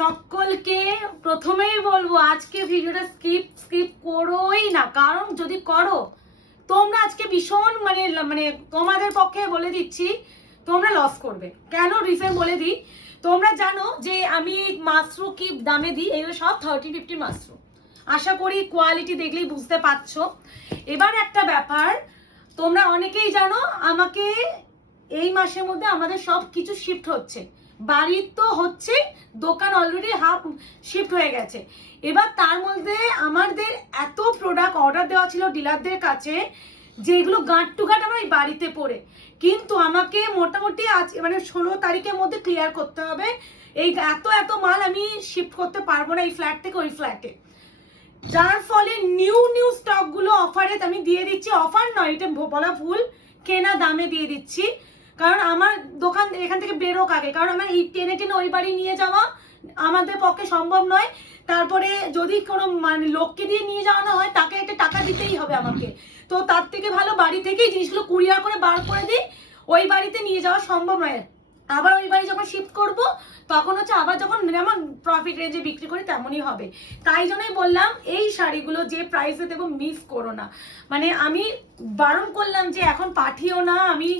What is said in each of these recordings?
সকলকে প্রথমেই বলবো আজকে ভিডিওটা স্কিপ করোই না, কারণ যদি করো তোমরা আজকে ভীষণ মানে তোমাদের পক্ষে বলে দিচ্ছি তোমরা লস করবে। কেন রিজন বলে দিই, তোমরা জানো যে আমি মাশরু কি দামে দিই, এগুলো সব 30-50 মাশরু। আশা করি কোয়ালিটি দেখলেই বুঝতে পারছো। এবার একটা ব্যাপার, তোমরা অনেকেই জানো আমাকে এই মাসের মধ্যে আমাদের সব কিছু শিফট হচ্ছে, বাড়ি তো হচ্ছে, দোকান অলরেডি হাফ শিফট হয়ে গেছে। এবার তার মধ্যে আমাদের এত প্রোডাক্ট অর্ডার দেওয়া ছিল ডিলারদের কাছে, যেগুলো গাঁট টু গাঁট আমার এই বাড়িতে পড়ে, কিন্তু আমাকে মোটামুটি আজ মানে 16 তারিখের মধ্যে ক্লিয়ার করতে হবে। এই এত মাল আমি শিফট করতে পারবো না এই ফ্ল্যাট থেকে ওই ফ্ল্যাটে, যার ফলে নিউ স্টক গুলো অফারে আমি দিয়ে দিচ্ছি। অফার নয়, এটা বলা ভুল, কেনা দামে দিয়ে দিচ্ছি। কারণ আমার দোকান এখান থেকে বেরোক আগে, কারণ আমার এই টেনে ওই বাড়ি নিয়ে যাওয়া আমাদের পক্ষে সম্ভব নয়। তারপরে যদি কোনো মানে লোককে দিয়ে নিয়ে যাওয়ানো হয় তাকে একটা টাকা দিতেই হবে আমাকে, তো তার থেকে ভালো বাড়ি থেকেই জিনিসগুলো কুরিয়ার করে বার করে দিই, ওই বাড়িতে নিয়ে যাওয়া সম্ভব নয়। আবার ওই বাড়ি যখন শিফট করব তখন হচ্ছে আবার যখন যেমন প্রফিট রেঞ্জে বিক্রি করি তেমনই হবে। তাই জন্যই বললাম এই শাড়িগুলো যে প্রাইসে দেবো মিস করো না। মানে আমি বারণ করলাম যে এখন পাঠিও না, আমি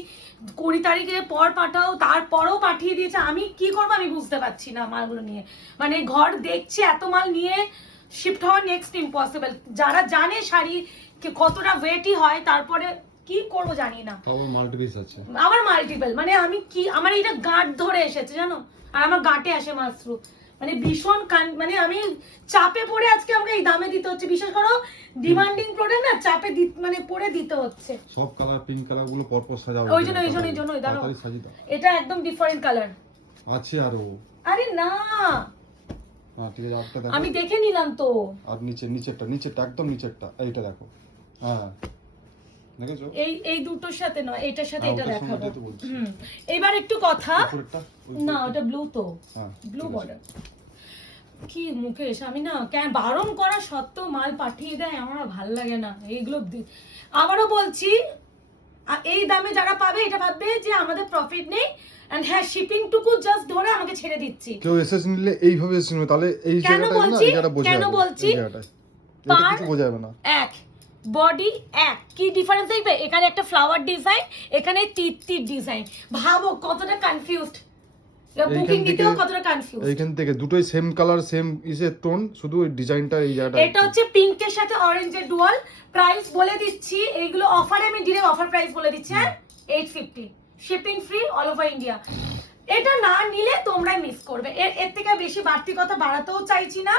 20 তারিখের পর পাঠাও, তারপরেও পাঠিয়ে দিয়েছে। আমি কি করবো আমি বুঝতে পারছি না মালগুলো নিয়ে, মানে ঘর দেখছি এত মাল নিয়ে শিফট হওয়া নেক্সট ইম্পসিবল। যারা জানে শাড়ি কতটা ওয়েটই হয়, তারপরে কি করবো জানি না। আমার মাল্টিপল মানে আমি কি, আমার এইটা গাঁট ধরে এসেছে জানো, আর আমার গাঁটে আসে মাশরু, মানে ভীষণ মানে আমি চাপে পড়ে আজকে আমাকে এই দামে দিতে হচ্ছে। বিশেষ করো ডিমান্ডিং প্রোডাক্ট না, চাপে মানে পড়ে দিতে হচ্ছে। সব কালার পিঙ্ক কালার গুলো পরপর সাজাও, ওই জন্য দাঁড়াও, এটা একদম ডিফারেন্ট কালার আছে। আরে না ঠিক আছে, আমি দেখে নিলাম তো। আর নিচেরটা একদম নিচেরটা এইটা দেখো। হ্যাঁ দেখেছো, এই দুটোর সাথে নয়, এটার সাথে এটা দেখাবো। এবার একটু কথা না, ওটা ব্লু তো, ব্লু বর্ডার। কি মুকেশ, আমি না কেন বারণ করা সত্ত্বেও মাল পাঠিয়ে দেয়, আমার ভালো লাগে না এইগুলো। আবারও বলছি, এই দামে যারা পাবে এটা ভাববে যে আমাদের প্রফিট নেই, এন্ড হ্যাঁ শিপিং টুকু জাস্ট ধরে আমাকে ছেড়ে দিচ্ছি। কেউ এসএস নিলে এইভাবে এসএস নিবে, তাহলে এই জায়গাটা না, এই জায়গাটা বোঝা যাবে। কেন বলছি এটা কিছু বোঝা যাবে না। এক বডি এক, কি ডিফারেন্স দেখবে, এখানে একটা ফ্লাওয়ার ডিজাইন, এখানে তীর ডিজাইন। ভাবো কতটা কনফিউজড, বুকিং দিতেও কতটা কনফিউজ। এইখান থেকে দুটোই সেম কালার সেম ইসের টোন, শুধু ডিজাইনটা এই জায়গাটা। এটা হচ্ছে পিঙ্কের সাথে অরেঞ্জের ডুয়াল। প্রাইস বলে দিচ্ছি, এইগুলো অফারে আমি ডিরেক্ট অফার প্রাইস বলে দিচ্ছি, 850, shipping free all over India. এটা না নিলে তোমরা মিস করবে। এর থেকে বেশি বাড়তি কথা বাড়াতেও চাইছি না,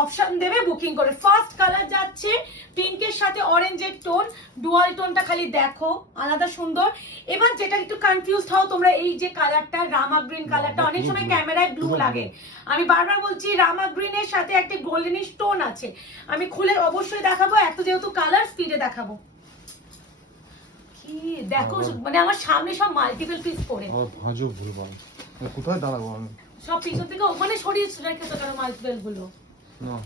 অপশন দেবে বুকিং করে। ফার্স্ট কালার যাচ্ছে পিঙ্কের সাথে অরেঞ্জের টোন, ডুয়াল টোনটা খালি দেখো আলাদা সুন্দর। এবার যেটা একটু কনফিউজড হও তোমরা, এই যে কালারটা রামা গ্রিন কালারটা, অনেক সময় ক্যামেরায় ব্লু লাগে, আমি বারবার বলছি রামা গ্রিনের সাথে একটা গোল্ডেনিশ টোন আছে। আমি খুলে অবশ্যই দেখাবো, এত যেহেতু কালার স্পিডে দেখাবো। কি দেখো, মানে আমার সামনে সব মাল্টিপল পিস পড়ে, ভাঁজো ভুলভাল কোথায় দাঁড়াবো আমি, সব পিছন থেকে ওখানে সরিয়ে রেখেছো কেন মাল্টিপল গুলো? না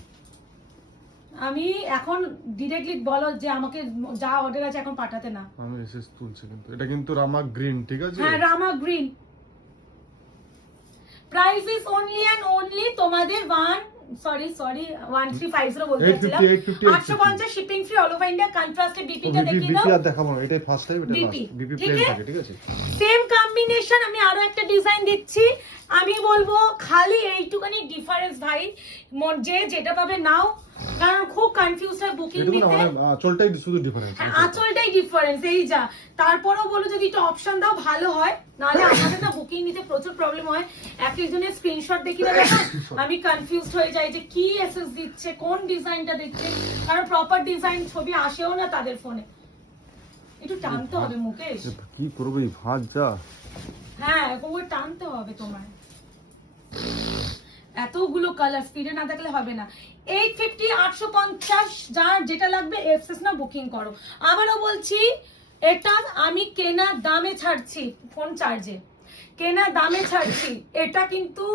আমি এখন ডিরেক্টলি বলো যে আমাকে যা অর্ডার আছে এখন পাঠাতে না। আমি এসএস তুলছি, কিন্তু এটা কিন্তু রামা গ্রিন, ঠিক আছে? হ্যাঁ Rama green. Price is only and only তোমাদের 1350 বলতেছিলাম, 850 shipping free all over India. কন্ট্রাস্টে বিপিটা দেখিয়ে দাও। বিপি আর দেখাবো না, এটাই ফার্স্ট টাইম, এটা বিপি প্লেন থাকে, ঠিক আছে? সেম কম্বিনেশন আমি আরো একটা ডিজাইন দিচ্ছি। আমি বলবো খালি এইটুখানি ডিফারেন্স ভাই, যে যেটা পাবে নাও, কারণ খুব কনফিউজ হয় বুকিং দিতে। আঁচলটাই শুধু ডিফারেন্স, আঁচলটাই ডিফারেন্স, এই যা। তারপরেও বলো যদি একটু অপশন দাও ভালো হয়, নাহলে আমাদের না বুকিং নিতে প্রচুর প্রবলেম হয়। এক একজনের স্ক্রিনশট দেখিয়ে দেবে না, আমি কনফিউজড হয়ে যাই যে কি এসএস দিচ্ছে, কোন ডিজাইনটা দিচ্ছে, কারণ প্রপার ডিজাইন ছবি আসেও না তাদের ফোনে। একটু টানতে হবে মুকেশ, কি করবে এই ভাঁজ যা। হ্যাঁ এরকম করে টানতে হবে তোমার, এতগুলো কালার স্পিডে না থাকলে হবে না। 850, 850 যার যেটা লাগবে এক্সেস না বুকিং করো। আবারও বলছি, এটা আমি কেনা দামে ছাড়ছি, ফোন চার্জে কেনা দামে ছাড়ছি। এটা কিন্তু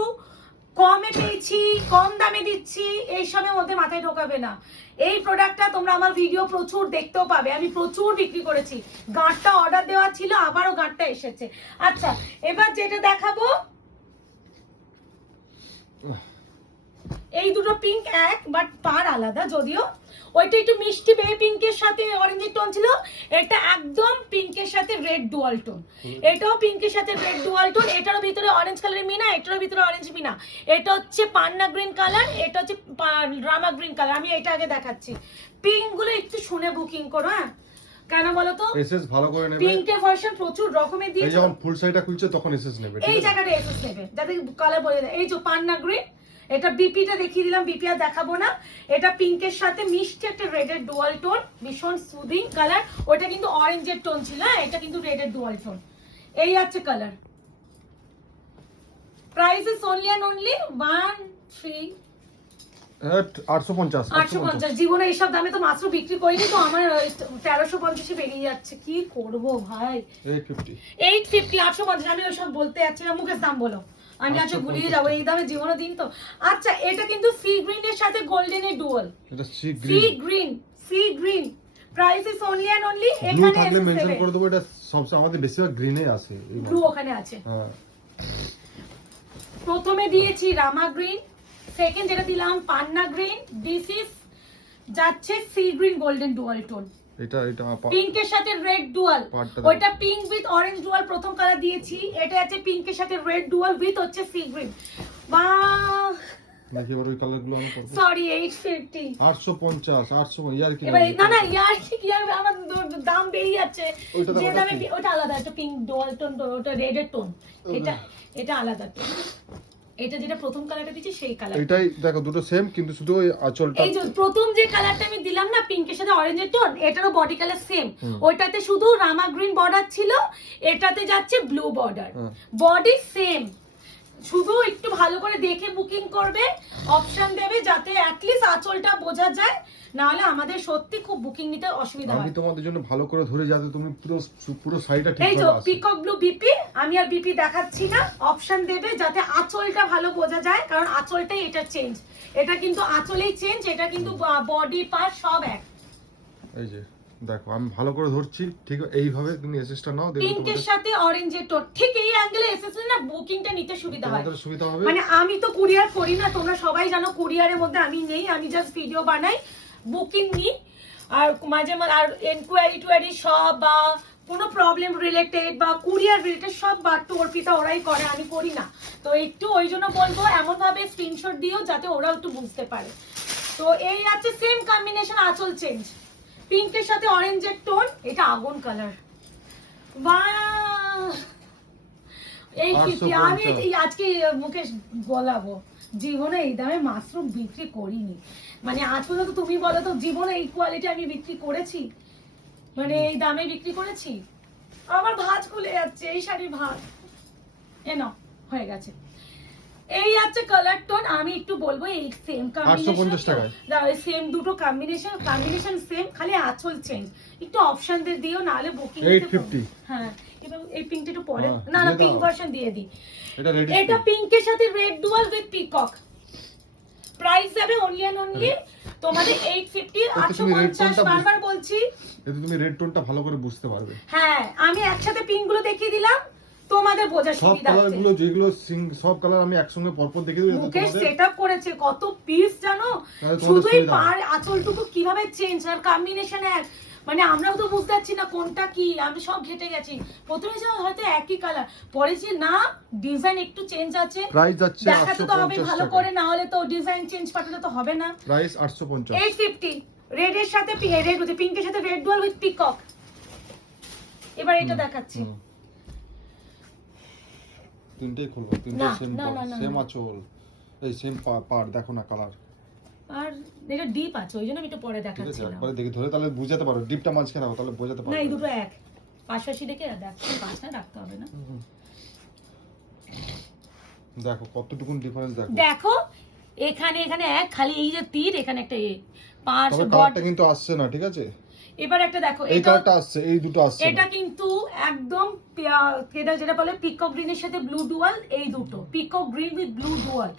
কমে পেয়েছি, কম দামে দিচ্ছি, এইসবের মধ্যে মাথায় ঢোকাবে না। এই প্রোডাক্টটা তোমরা আমার ভিডিও প্রচুর দেখতেও পাবে, আমি প্রচুর বিক্রি করেছি। গাঁটটা অর্ডার দেওয়া ছিল, আবারও গাঁটটা এসেছে। আচ্ছা এবার যেটা দেখাবো এই দুটো পিঙ্ক এক, বাট পার আলাদা। যদিও ওইটা একটু মিষ্টি বেবি পিঙ্কের সাথে অরেঞ্জের টোন ছিল, এটা একদম পিঙ্কের সাথে রেড ডুয়াল টোন। এটাও পিঙ্কের সাথে রেড ডুয়াল টোন, এটারও ভিতরে অরেঞ্জ কালারের মিনা, এটারও ভিতরে অরেঞ্জ মিনা। এটা হচ্ছে পান্না গ্রিন কালার, এটা হচ্ছে রামা গ্রিন কালার। আমি এটা আগে দেখাচ্ছি। পিঙ্ক গুলো একটু শুনে বুকিং করো, হ্যাঁ কেন বলো তো, এসএস ভালো করে নেবে। পিঙ্কের ভার্সন প্রচুর রকমের দিয়েছে, এই যখন ফুল সাইডটা খুলছে তখন এসএস নেবে, এই জায়গাটা এসএস নেবে যাতে কালার বোঝা যায়। এই যে পান্না গ্রিন, এটা বিপিটা দেখিয়ে দিলাম, বিপি আর দেখাবো না। এটা পিঙ্কের সাথে মিষ্টি একটা রেডের ডুয়াল টোন, ভীষণ সুদিং কালার। ওটা কিন্তু অরেঞ্জের টোন ছিল, এটা কিন্তু রেডের ডুয়াল টোন। এই আছে colour. Price is only and only 850। জীবনে এইসব দামে তো মাত্র বিক্রি করিনি, তো আমার 1350 বেরিয়ে যাচ্ছে, কি করব ভাই। 850 850, আমি ওইসব বলতে যাচ্ছি না, মুখের দাম বলো, আমি আজকে গুলিয়ে যাবো, এই দামে জীবনে দিন তো। আচ্ছা, এটা কিন্তু সি গ্রিন এর সাথে গোল্ডেন এর ডুয়াল, এটা sea green price is only and only, blue থাকলে মেনশন করে দেবো, এটা সবসময় আমাদের বেশিরভাগ গ্রিনে আছে, ব্লু ওখানে আছে। হ্যাঁ, প্রথমে দিয়েছি রামা গ্রিন, সেকেন্ড যেটা দিলাম পান্না গ্রিন, দিস ইজ যাচ্ছে sea green golden dual tone. এটা পিঙ্কের সাথে রেড ডুয়াল, ওইটা পিঙ্ক উইথ অরেঞ্জ ডুয়াল প্রথম কালার দিয়েছি। এটা আছে পিঙ্কের সাথে রেড ডুয়াল উইথ হচ্ছে সি গ্রিন। বাহ, নাকি ওই কালারগুলো আমি করব। সরি 850 850 ইয়ার কি এবারে না না ইয়ার কি আর আমার দাম বেরিয়ে যাচ্ছে, যে দামে ওটা আলাদা, একটা পিঙ্ক ডুয়াল টোন, ওটা রেডের টোন, এটা আলাদা টোন। এটা যেটা প্রথম কালারটা দিয়েছি সেই কালার, এটাই দেখো দুটো সেম, কিন্তু শুধু ওই আঁচলটা, এই যে প্রথম যে কালারটা আমি দিলাম না পিঙ্কের সাথে অরেঞ্জের টোন, এটারও বডি কালার সেম। ওইটাতে শুধু রামা গ্রিন বর্ডার ছিল, এটাতে যাচ্ছে ব্লু বর্ডার, বডি সেম। শুধু একটু ভালো করে দেখে বুকিং করবে, অপশন দেবে যাতে অ্যাট লিস্ট আঁচলটা বোঝা যায়, না হলে আমাদের সত্যি খুব বুকিং নিতে অসুবিধা হয়। আমি তোমাদের জন্য ভালো করে ধরে যাতে তুমি পুরো সাইডটা ঠিক এই করে যে আসো। পিকক ব্লু বিপি, আমি আর বিপি দেখাচ্ছি না, অপশন দেবে যাতে আঁচলটা ভালো বোঝা যায়, কারণ আঁচলটাই এটা চেঞ্জ, এটা কিন্তু আঁচলেই চেঞ্জ, এটা কিন্তু বডি পার্ট সব এক। এই যে দেখো আমি ভালো করে ধরছি, ঠিক এইভাবে তুমি এসএসটা নাও, দেখো পিঙ্কের সাথে অরেঞ্জের টোন, ঠিক এই অ্যাঙ্গেলে এসএসএল না বুকিংটা নিতে সুবিধা হয়, তোমাদের সুবিধা হবে। মানে আমি তো কুরিয়ার করি না, তোমরা সবাই জানো কুরিয়ারের মধ্যে আমি নেই, আমি জাস্ট ভিডিও বানাই, বুকিং নিই, আর মাঝে মাঝে আর এনকোয়ারি সব, বা কোনো প্রবলেম রিলেটেড বা কুরিয়ার রিলেটেড সব বাট্টু অর্পিতা ওরাই করে, আমি করি না। তো একটু ওই জন্য বলবো এমন ভাবে স্ক্রিনশট দিও যাতে ওরাও একটু বুঝতে পারে। তো এই আছে সেম কম্বিনেশন, আঁচল চেঞ্জ, পিঙ্কের সাথে অরেঞ্জের টোন, এটা আগুন কালার। বাহ, এই কি আমি আজকে মুখে বলাবো, জীবনে এই দামে মাশরুম বিক্রি করিনি, মানে আজ পর্যন্ত তুমি বলো তো জীবনে এই কোয়ালিটি আমি বিক্রি করেছি, মানে এই দামে বিক্রি করেছি। আমার ভাঁজ খুলে যাচ্ছে, এই শাড়ির ভাঁজ নাও হয়ে গেছে। এই আছে কালার টোন, আমি একটু বলবো এই সেম কম্বিনেশন 850 টাকায়, সেম দুটো কম্বিনেশন সেম, খালি আঁচল চেঞ্জ, একটু অপশন দিয়ে দিও, না হলে বুকিং 850। হ্যাঁ, এবার এই পিঙ্কটা একটু পরে, না না পিঙ্ক ভার্সন দিয়ে দিই। এটা রেডি, এটা পিঙ্কের সাথে red dual with peacock, price যাবে অনলি এন্ড অনলি তোমাদের 850 850, বারবার বলছি, এতে তুমি রেড টোনটা ভালো করে বুঝতে পারবে। হ্যাঁ, আমি একসাথে পিঙ্ক গুলো দেখিয়ে দিলাম, তোমাদের বোঝার সব সুবিধা কালার আছে। গুলো যেগুলো সব কালার আমি একসঙ্গে পরপর দেখিয়ে দেব, মুকেশ সেটআপ করেছে কত পিস জানো, শুধুই পার আঁচলটুকু কিভাবে চেঞ্জ আর কম্বিনেশন এক, মানে আমরাও তো বুঝতে পারছি না কোনটা কি, আমি সব ঘেটে গেছি। প্রথমে যে হয়তো একই কালার, পরে যে না ডিজাইন একটু চেঞ্জ আছে, প্রাইস যাচ্ছে দেখাতে তো হবে 850 ভালো টাকা করে, না হলে তো ডিজাইন চেঞ্জ পাঠালে তো হবে না। প্রাইস 850, 850 রেড এর সাথে রেড উইথ পিঙ্কের সাথে রেড ডুয়াল উইথ পিকক। এবার এটা দেখাচ্ছি, তিনটেই খুলবো, তিনটে সেম আঁচল, এই সেম পার, দেখো না কালার, আর এটা ডিপ আছে ওই জন্য আমি একটু পরে ঠিক আছে দেখাচ্ছিলাম। একবারে দেখে ধরে তাহলে বুঝাতে পারো, ডিপটা মাঝখানে রাখো তাহলে বোঝাতে না পারো। এই দুটো এক, পাশাপাশি দেখে দেখো, পাশে রাখতে হবে না। দেখো কতটুকুন ডিফারেন্স, দেখো দেখো এখানে এক, খালি এই যে তীর এখানে একটা পাঁচ তবে কালারটা কিন্তু আসছে না, ঠিক আছে। এবার একটা দেখো, এই কালারটা আসছে, এই দুটো আসছে এটা কিন্তু একদম যেটা বলে পিকক গ্রিনের সাথে ব্লু ডুয়াল, এই দুটো peacock green with blue dual,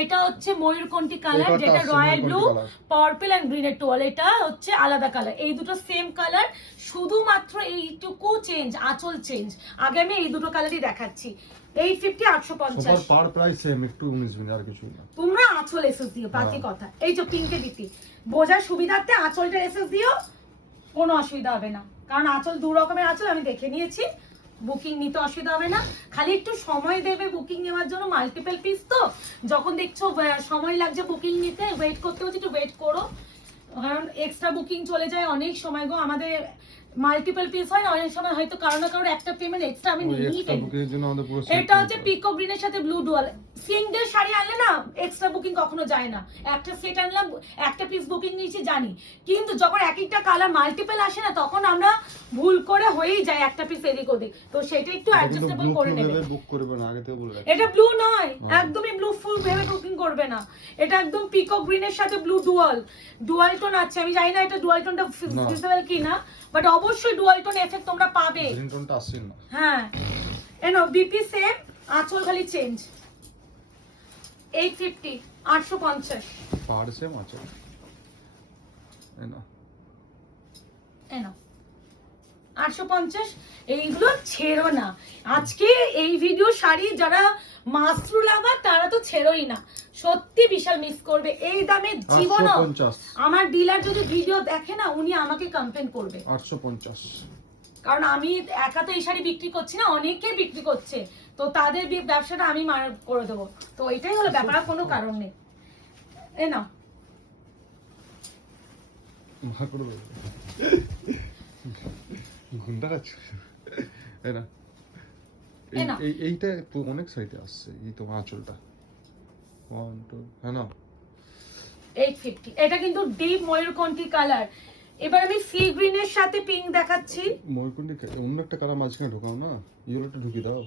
এটা হচ্ছে ময়ূরকণ্ঠী কালার, এটা যেটা আছে রয়্যাল ব্লু, ময়ূরকণ্ঠী colour। পার্পল এন্ড গ্রিনের টোয়াল, এটা হচ্ছে আলাদা কালার। এই দুটো সেম কালার, শুধুমাত্র এইটুকু চেঞ্জ, আঁচল চেঞ্জ। আগে আমি এই দুটো কালারই দেখাচ্ছি। 850 850 সবার পার প্রাইস সেম, একটু 19 আর কিছু না। তোমরা আঁচল এসএস দিও, বাকি কথা। এই যে পিঙ্কে দিতি বোঝার সুবিধার্থে আঁচলটা এসএস দিও, কোনো অসুবিধা হবে না। কারণ আঁচল দু রকমের আঁচল আমি দেখে নিয়েছি, বুকিং নিতে অসুবিধা হবে না। খালি একটু সময় দেবে বুকিং নেওয়ার জন্য, মাল্টিপল পিস তো, যখন দেখছো সময় লাগছে বুকিং নিতে, ওয়েট করতে হচ্ছে, একটু ওয়েট করো। কারণ এক্সট্রা বুকিং চলে যায় অনেক সময় গো, আমাদের মাল্টিপল পিস হয় না, অনেক সময় হয়তো কারো না কারোর একটা পেমেন্ট এক্সট্রা আমি নিয়েই ফেলি। এটা হচ্ছে পিকক গ্রিনের সাথে ব্লু ডুয়াল। সিঙ্গেল শাড়ি আনলে না এক্সট্রা বুকিং কখনো যায় না। একটা সেট আনলাম, একটা পিস বুকিং নিয়েছি জানি, কিন্তু যখন এক একটা কালার মাল্টিপল আসে না, তখন আমরা ভুল করে হয়েই যায় একটা পিস এদিক ওদিক। তো সেটা একটু অ্যাডজাস্টেবল করে নেবে। বুক করবে না, আগে থেকে বলে রাখো। এটা ব্লু নয়, একদমই ব্লু ফুল ভেবে বুকিং করবে না। এটা একদম পিকক গ্রিনের সাথে ব্লু ডুয়াল টোন আছে। আমি জানি না এটা ডুয়াল টোনটা ভিজিবল কি না, বাট অবশ্যই ডুয়াল টোন এফেক্ট তোমরা পাবে। গ্রিন টোনটা আসছে না। হ্যাঁ, এনো বিপি সেম, আঁচল খালি চেঞ্জ। 850 850 পার সেম আছে। এনো এনো 850। এইগুলো ছেড়ো না। আজকে এই ভিডিও শাড়ি যারা মাস্ট্রু লাভার তারা তো ছেড়োই না, সত্যি বিশাল মিস করবে। এই দামে জীবনও 850। আমার ডিলার যদি ভিডিও দেখে না, উনি আমাকে কমপ্লেন করবে। 850। কারণ আমি একা তো এই শাড়ি বিক্রি করছি না, অনেকে বিক্রি করছে, তো তাদের ব্যবসাটা আমি করে দেবো। তো এটাই হলো ব্যাপার, আর কোনো কারণ নেই। এ না এইটা অনেক সাইডে আসছে, এই তোমার আঁচলটা 1 2 হ্যাঁ না 850। এটা কিন্তু ডিপ ময়ূরকণ্ঠী কালার। এবার আমি সি গ্রিনের সাথে পিঙ্ক দেখাচ্ছি। ময়ূরকণ্ঠী অন্য একটা কালার মাঝখানে ঢোকাও না, ইয়েলোটা ঢুকিয়ে দাও।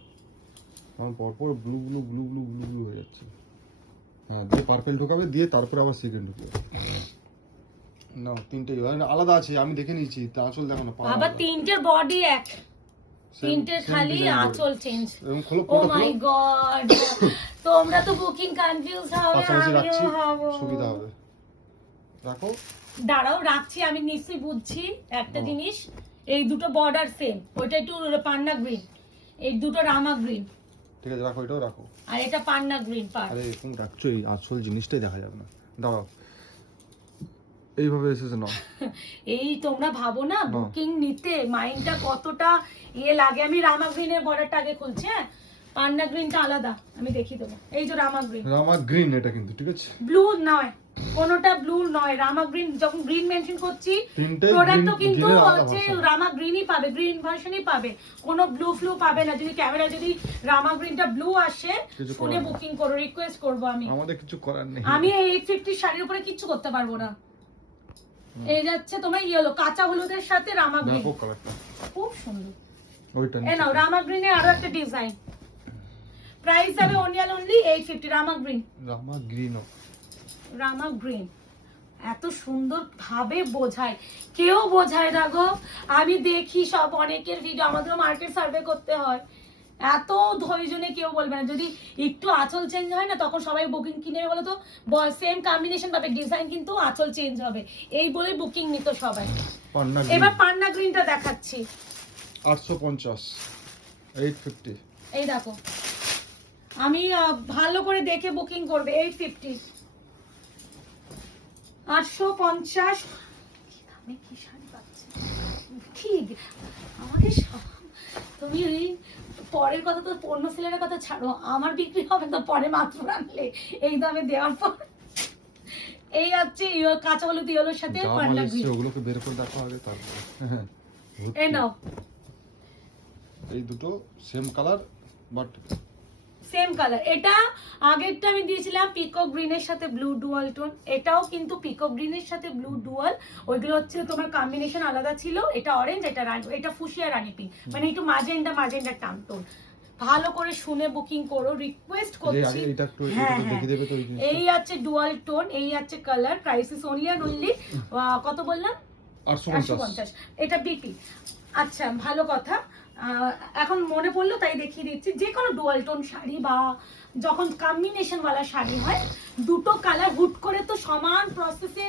আমার পরপর blue blue blue blue blue blue হয়ে যাচ্ছে। হ্যাঁ, দিয়ে পার্পল ঢোকাবে, দিয়ে তারপরে আবার সিকেন্ড ঢুকিয়ে না। তিনটে আলাদা আছে, আমি দেখে নিয়েছি। তা আঁচল দেখো না, আবার তিনটের বডি এক, তিনটের খালি আঁচল চেঞ্জ। ও মাই গড, তোমরা তো বুকিং কনফিউজ হবে, আমিও হব। সুবিধা হবে। রাখো, দাঁড়াও রাখছি, আমি নিশ্চয়ই বুঝছি একটা জিনিস। এই দুটো বর্ডার সেম, ওইটা একটু পান্না গ্রিন, এই দুটো রামা গ্রিন। ঠিক আছে, রাখো, এটাও রাখো। আর এটা পান্না গ্রিন পার। আরে এরকম রাখছো, এই আসল জিনিসটাই দেখা যাবে না। দাঁড়াও, এইভাবে এসেছে না। এই তোমরা ভাবো না বুকিং নিতে মাইন্ডটা কতটা লাগে। আমি রামা গ্রিনের বর্ডারটা আগে খুলছি। হ্যাঁ, পান্না গ্রিনটা আলাদা, আমি দেখিয়ে দেবো। এই যে রামা গ্রিন এটা কিন্তু ঠিক আছে, ব্লু নয়, কোনোটা ব্লু নয়। রামা গ্রিন, যখন গ্রিন মেনশন করছি প্রোডাক্টও কিন্তু হচ্ছে রামা গ্রিনই পাবে, গ্রিন ভার্সনই পাবে, কোনো ব্লু ফ্লু পাবে না। যদি ক্যামেরা যদি রামা গ্রিনটা ব্লু আসে, ফোনে বুকিং করো, রিকোয়েস্ট করবো আমি। আমাদের কিছু করার নেই, আমি এই 850 শাড়ির উপরে কিচ্ছু করতে পারবো না। এই যাচ্ছে তোমার ইয়েলো কাঁচা হলুদের সাথে রামা গ্রিন, খুব সুন্দর। ওইটা এই নাও রামা গ্রিনের আরো একটা ডিজাইন। প্রাইস যাবে অনলি 850। রামা গ্রিন এত সুন্দর ভাবে বোঝায়, কেউ বোঝায় না গো। আমি দেখি সব অনেকের ভিডিও, আমাদেরও মার্কেট সার্ভে করতে হয়, এত ধৈর্য নিয়ে কেউ বলবে না। যদি একটু আঁচল চেঞ্জ হয় না, তখন সবাই বুকিং কিনে বলে তো সেম কম্বিনেশন পাবে, ডিজাইন কিন্তু আঁচল চেঞ্জ হবে, এই বলে বুকিং নিত সবাই। এবার পান্না গ্রিনটা দেখাচ্ছি। 850 850। এই দেখো, আমি ভালো করে দেখে বুকিং করবে। 850 850। আমি কি শাড়ি পাচ্ছি ঠিক আমাকে তুমি ওই পরের কথা তো, পণ্য সেলের কথা ছাড়ো, আমার বিক্রি হবে তো পরে মাত্র আনলে এই দামে দেওয়ার পর। এই হচ্ছে কাঁচা হলুদ ইয়েলোর সাথে পান্না গ্রিন, ওগুলোকে বের করে দেখা হবে তারপর। এই নাও, এই দুটো same colour but same colour. এটা আগেরটা আমি দিয়েছিলাম পিকক গ্রিনের সাথে ব্লু ডুয়াল টোন, এটাও কিন্তু পিকক গ্রিনের সাথে ব্লু ডুয়াল। ওইগুলো হচ্ছে তোমার কম্বিনেশন আলাদা ছিল। এটা অরেঞ্জ, এটা রানী, এটা ফুশিয়া রানী পিঙ্ক, মানে একটু মাজেন্ডা টান টোন। ভালো করে শুনে বুকিং করো, রিকোয়েস্ট করছি। এই আছে ডুয়াল টোন, এই আছে কালার। প্রাইস ইজ অনলি কত বললাম? 850। এটা বিপি। আচ্ছা, ভালো কথা, এখন মনে পড়লো তাই দেখিয়ে দিচ্ছি। যে কোনো ডুয়াল টোন শাড়ি বা যখন কম্বিনেশন ওয়ালা শাড়ি হয়, দুটো কালার হুট করে তো সমান প্রসেসে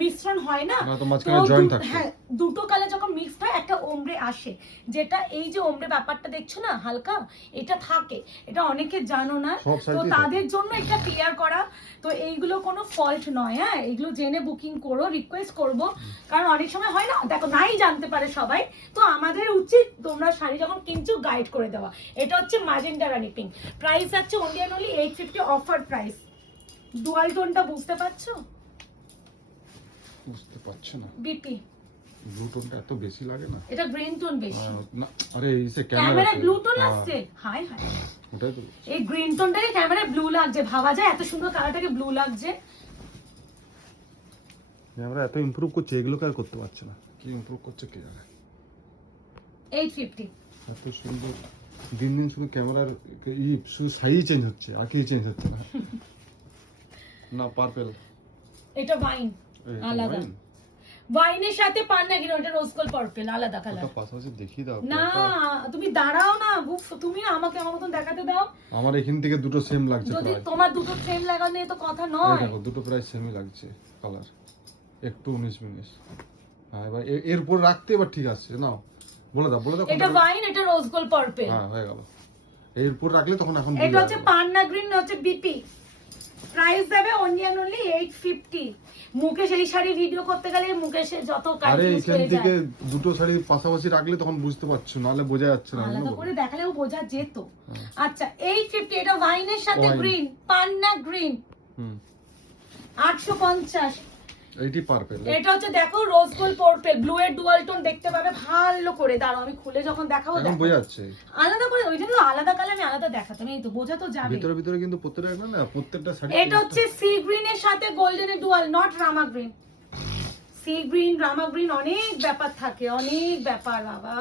মিশ্রণ হয় না, তো মাঝখানে জয়েন থাকে। হ্যাঁ, দুটো কালার যখন মিক্সড হয় একটা ওমরে আসে, যেটা এই যে ওমরে ব্যাপারটা দেখছো না হালকা, এটা থাকে, এটা অনেকে জানো না, তো তাদের জন্য এটা ক্লিয়ার করা। তো এইগুলো কোনো ফল্ট নয়, হ্যাঁ, এইগুলো জেনে বুকিং করো, রিকোয়েস্ট করব, কারণ অনেক সময় হয় না, দেখো নাই জানতে পারে সবাই, তো আমাদের উচিত তোমরা শাড়ি যখন কিনছো গাইড করে দেওয়া। এটা হচ্ছে ম্যাজেন্ডা রানী পিঙ্ক, প্রাইস আছে only and only 850 offer price. Dual টোনটা বুঝতে পারছো? বুঝতে পারছো না? বিপি ব্লু টোনটা এত বেশি লাগে না? এটা গ্রিন টোন বেশি। না, আরে এইসে ক্যামেরায় ব্লু টোন আসছে, হাই হাই, ওটাই তো। এই গ্রিন টোনটাকে ক্যামেরায় ব্লু লাগছে, ভাবা যায় এত সুন্দর কালারটাকে ব্লু লাগছে। ক্যামেরা এত ইমপ্রুভ করছে, এগুলোকে আর করতে পারছে না, কি ইমপ্রুভ করছে কে জানে। 850 এত সুন্দর, দিন দিন শুধু ক্যামেরার শুধু সাইজ চেঞ্জ হচ্ছে, আর কি চেঞ্জ হচ্ছে না। না পার্পল, এটা ওয়াইন আলাদা, ওয়াইনের সাথে পান্না গ্রিন, ওটা রোজ গোল্ড পার্পল আলাদা কালার। ওটা পাশাপাশি দেখিয়ে দাও না তুমি দাঁড়াও না, তুমি না আমাকে আমার মতন দেখাতে দাও। আমার এখান থেকে দুটো সেম লাগছে যদি প্রায়। তোমার দুটো ফ্রেম লাগানো তো কথা এই নয়, দেখো দুটো প্রায় সেমই লাগছে কালার, একটু 19 হ্যাঁ এবার এর উপর রাখতে এবার ঠিক আছে, নাও বলে দাও বলে দাও। এটা ওয়াইন, এটা রোজ গোল্ড পার্পল, হ্যাঁ হয়ে গেল। এর উপর রাখলে তখন এখন এটা হচ্ছে পান্না গ্রিন, হচ্ছে বিপি, প্রাইস দেবে অনলি এন্ড অনলি 850। মুকেশ এই শাড়ি ভিডিও করতে গেলে মুকেশের যত কাজ আরে হয়ে এখান যায়, থেকে দুটো শাড়ি পাশাপাশি রাখলে তখন বুঝতে পারছো, নাহলে বোঝা যাচ্ছে না। আলাদা করে দেখালেও বোঝা যেত। আচ্ছা 850, এটা ওয়াইনের সাথে গ্রিন, পান্না গ্রিন, 850। এইটি পার্পল, এটা হচ্ছে দেখো রোজ গোল্ড পার্পল, ব্লু এর ডুয়াল টোন দেখতে পাবে ভালো করে, দাঁড়াও আমি খুলে যখন দেখাবো এখন দেখো বোঝা যাচ্ছে আলাদা করে, ওই জন্য আলাদা কালার আমি আলাদা দেখাতাম, এই তো বোঝা তো যাবে। ভিতরে ভিতরে কিন্তু প্রত্যেকটা না প্রত্যেকটা শাড়ি। এটা হচ্ছে সি গ্রিন এর সাথে গোল্ডেন এর dual, not Rama green. Sea green Rama green অনেক ব্যাপার থাকে, অনেক ব্যাপার বাবা।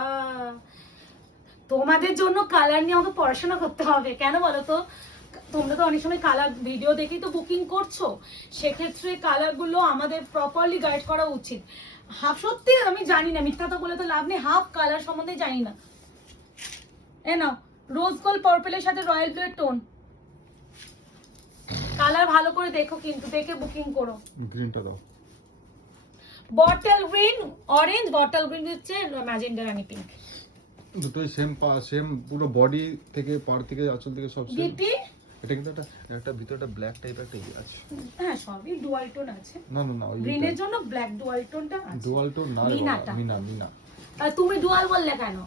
তোমাদের জন্য কালার নিয়ে আমাকে পড়াশোনা করতে হবে, কেন বলো তো, তোমরা তো অনেক সময় কালার ভিডিও দেখেই তো বুকিং করছো, সেক্ষেত্রে কালারগুলো আমাদের প্রপারলি গাইড করা উচিত। হাফ সত্যি আমি জানি না, মিথ্যা তো বলে তো লাভ নেই, হাফ কালার সম্বন্ধে জানি না। এ নাও রোজ গোল্ড পার্পলের সাথে রয়্যাল ব্লু এর টোন, কালার ভালো করে দেখো কিন্তু, দেখে বুকিং করো। গ্রিনটা দাও, bottle green orange, bottle green হচ্ছে ম্যাজেন্ডা রানী পিঙ্ক, দুটোই সেম সেম পুরো বডি থেকে পার থেকে আঁচল থেকে সব সেম। বিপি এটা কিন্তু একটা ভিতরটা ব্ল্যাক টাইপের একটা ইয়ে আছে। হ্যাঁ সবই ডুয়াল টোন আছে, না না না ওই গ্রিনের জন্য ব্ল্যাক ডুয়াল টোনটা আছে। ডুয়াল টোন না রে মিনাটা। বাবা, মিনা। আর তুমি ডুয়াল বললে কেন?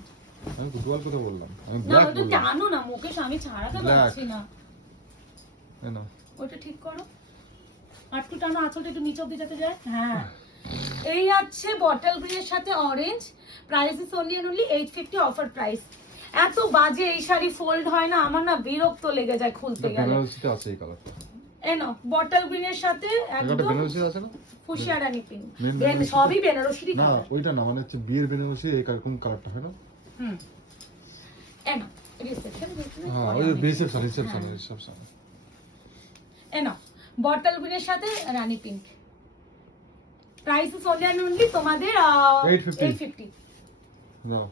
আমি ডুয়াল কথা বললাম, আমি না ব্ল্যাক ওটা বললাম। জানো না মুকেশ, আমি ছাড়াতে Black। পারছি না। না ওটা ঠিক করো, আটটু টানো, আঁচলটা একটু নিচে অব্দি যাতে যায়। হ্যাঁ এই আছে বটল গ্রিনের সাথে orange, price is only and only 850 offer price. এত বাজে এই শাড়ি ফোল্ড হয় না, আমার না বিরক্ত লেগে যায় খুলতে গেলে। বেনারসিতে আছে এই কালারটা, এই নাও বটল গ্রিনের সাথে একটা একদম বেনারসি আছে না ফুশিয়া রানী পিঙ্ক, বেনারসি। সবই বেনারসিরই না কালার। ওইটা না, মানে হচ্ছে বিয়ের বেনারসি এই কোন কালারটা হয় না। এই নাও রিসেপশন, হ্যাঁ ওই রিসেপশন। এই নাও বটল গ্রিনের সাথে Rani pink, price is only and only তোমাদের 850। দাও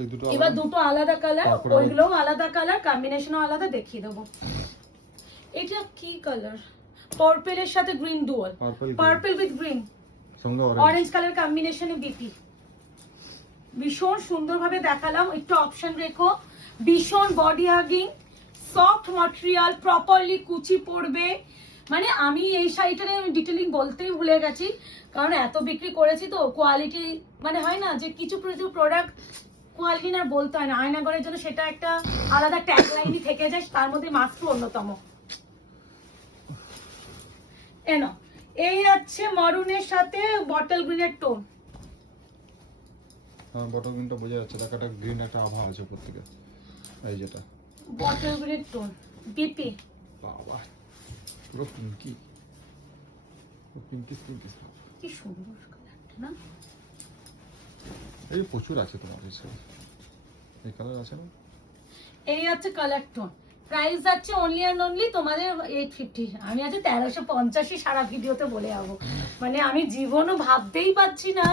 এই দুটো এবার দুটো আলাদা কালার, তারপরে ওইগুলোও আলাদা কালার, কম্বিনেশনও আলাদা, দেখিয়ে দেবো। এটা কি কালার? পার্পলের সাথে green dual, purple with green, সঙ্গে অরেঞ্জ কালার কম্বিনেশনে বিপি। ভীষণ সুন্দরভাবে দেখালাম, একটু অপশন রেখো। ভীষণ body hugging, soft material, properly কুচি পড়বে। মানে আমি এই শাড়িটা নিয়ে ডিটেলিং বলতেই ভুলে গেছি, কারণ এত বিক্রি করেছি তো কোয়ালিটি, মানে হয় না যে কিছু প্রোডাক্ট কোয়ালিটি না বলতে হয় না, আয়নাগরের জন্য সেটা একটা আলাদা ট্যাগলাইনই থেকে যায়, তার মধ্যে মাস্ক অন্যতম। এনো এই আছে মারুনের সাথে বটল গ্রিনের টোন, হ্যাঁ বটল গ্রিনটা বোঝা যাচ্ছে, একটা গ্রিন একটা আভা আছে প্রত্যেকে, এই যেটা বটল গ্রিনের টোন বিপি। বাবা পুরো পিঙ্কি কি সুন্দর কালারটা না, এই প্রচুর আছে তোমার কাছে, এই কালার আছে না। এই আছে কালার টোন, প্রাইস আছে অনলি এন্ড অনলি তোমাদের 850। আমি আজ 1350 সারা ভিডিওতে বলে যাবো, মানে আমি জীবনও ভাবতেই পারছি না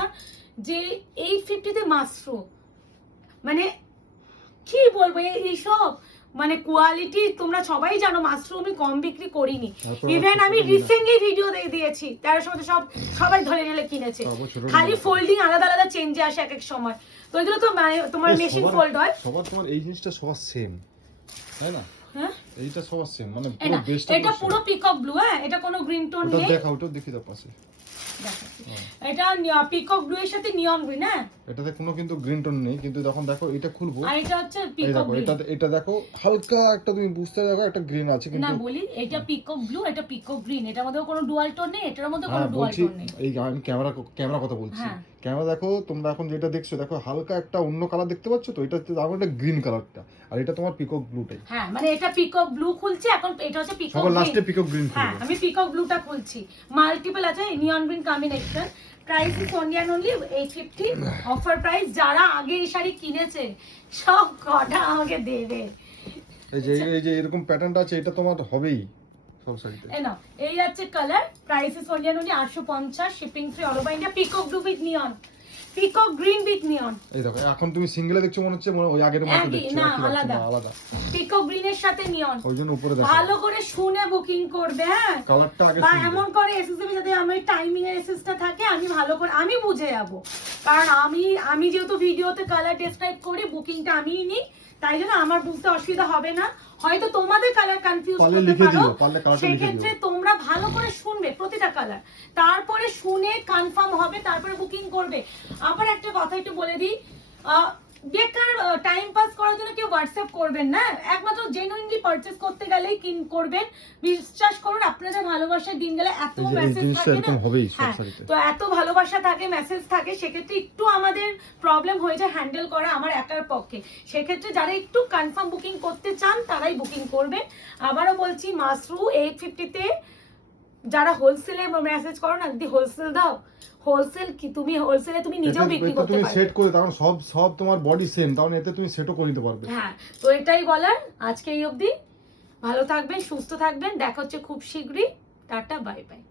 যে 850 তে মাত্র, মানে কি বলবো এইসব মানে কোয়ালিটি তোমরা সবাই জানো মাশরুমই কম বিক্রি করিনি। ইভেন আমি রিসেন্টলি ভিডিও দিয়েছি 1300 সবাই ধরে ঢেলে কিনেছে, খালি ফোল্ডিং আলাদা আলাদা চেঞ্জে আসে এক এক সময়। তো এগুলো তো তোমার মেশিন ফোল্ড হয়। সবার তোমার এই জিনিসটা সবার সেম, তাই না? হ্যাঁ এইটা সবার সেম, মানে পুরো বেস্টটা এটা পুরো পিকক ব্লু। হ্যাঁ এটা কোনো গ্রিন টোন নেই। ওটা দেখাও, ওটা দেখি দাও পাশে। এটা পিকক ব্লু এর সাথে নিয়ন গ্রিন। হ্যাঁ এটাতে কোনো কিন্তু গ্রিন টোন নেই, কিন্তু যখন দেখো এটা খুলবো আর এটা হচ্ছে এই পিকক দেখো ব্লু। এটা দেখো হালকা একটা, তুমি বুঝতে দেখো একটা গ্রিন আছে কিন্তু না বলি এটা পিকক ব্লু, এটা পিকক গ্রিন, এটার মধ্যে কোনো ডুয়াল টোন নেই, এটার মধ্যে কোনো হ্যাঁ ডুয়াল বলছি, টোন নেই। এই আমি ক্যামেরা কথা বলছি। হ্যাঁ। ক্যামেরা দেখো, তোমরা এখন যেটা দেখছো দেখো হালকা একটা অন্য কালার দেখতে পাচ্ছ তো, এটা হচ্ছে আমার একটা গ্রিন কালারটা, আর এটা তোমার পিকক ব্লুটাই। হ্যাঁ মানে এটা পিকক ব্লু খুলছে এখন, এটা হচ্ছে পিকক সবার লাস্টে পিকক গ্রিন হ্যাঁ খুলবে। আমি পিকক ব্লুটা খুলছি। মাল্টিপল আছে neon green combination. Price is only and only 850 offer price. যারা আগে এই শাড়ি কিনেছে সব কটা আমাকে দেবে। এই যে এরকম প্যাটার্নটা আছে, এটা তোমার হবেই সব শাড়িতে। এই নাও, এই আছে colour. Price is only and only 850, shipping free all over India. Peacock blue with neon, peacock green with neon. এই দেখো এখন তুমি সিঙ্গেলে দেখছো মনে হচ্ছে ওই আগের মতো দেখছো, না একই আলাদা আলাদা। পিকক গ্রিনের সাথে নিয়ন, ওই জন্য উপরে দেখো ভালো করে শুনে বুকিং করবে। হ্যাঁ কালারটা আগে বা শুনবে। এমন করে এসএসবি যাতে আমার টাইমিং এর এসএসটা থাকে, আমি ভালো করে আমি বুঝে যাব। কারণ আমি যেহেতু ভিডিওতে কালার ডেসক্রাইব করি, বুকিংটা আমিই নিই, তাই জন্য আমার বুঝতে অসুবিধা হবে না। হয়তো তোমাদের কালার কনফিউজ হতে পারো, সেক্ষেত্রে তোমরা ভালো করে শুনবে প্রতিটা কালার, তারপরে শুনে কনফার্ম হবে, তারপরে বুকিং করবে। আবার একটা কথা একটু বলে দিই, বেকার টাইম পাস করার জন্য কেউ হোয়াটসঅ্যাপ করবেন না, একমাত্র জেনুইনলি পারচেজ করতে গেলেই করবেন। বিশ্বাস করুন আপনাদের ভালোবাসার দিন গেলে এত মেসেজ থাকে না, হ্যাঁ তো এত ভালোবাসা থাকে, মেসেজ থাকে, সেক্ষেত্রে একটু আমাদের প্রবলেম হয়ে যায় হ্যান্ডেল করা আমার একার পক্ষে। সেক্ষেত্রে যারা একটু কনফার্ম বুকিং করতে চান তারাই বুকিং করবেন। আবারও বলছি মাশরু 850-তে যারা হোলসেলে মেসেজ করো না, যদি হোলসেল দাও, হোলসেল কি তুমি হোলসেলে তুমি নিজেও বিক্রি করতে তুমি পারবে। সেট করে, কারণ সব তোমার বডি সেম, তাহলে এতে তুমি সেটও করে নিতে পারবে। হ্যাঁ তো এটাই বলার আজকে এই অবধি। ভালো থাকবেন, সুস্থ থাকবেন, দেখা হচ্ছে খুব শীঘ্রই। Tata bye bye.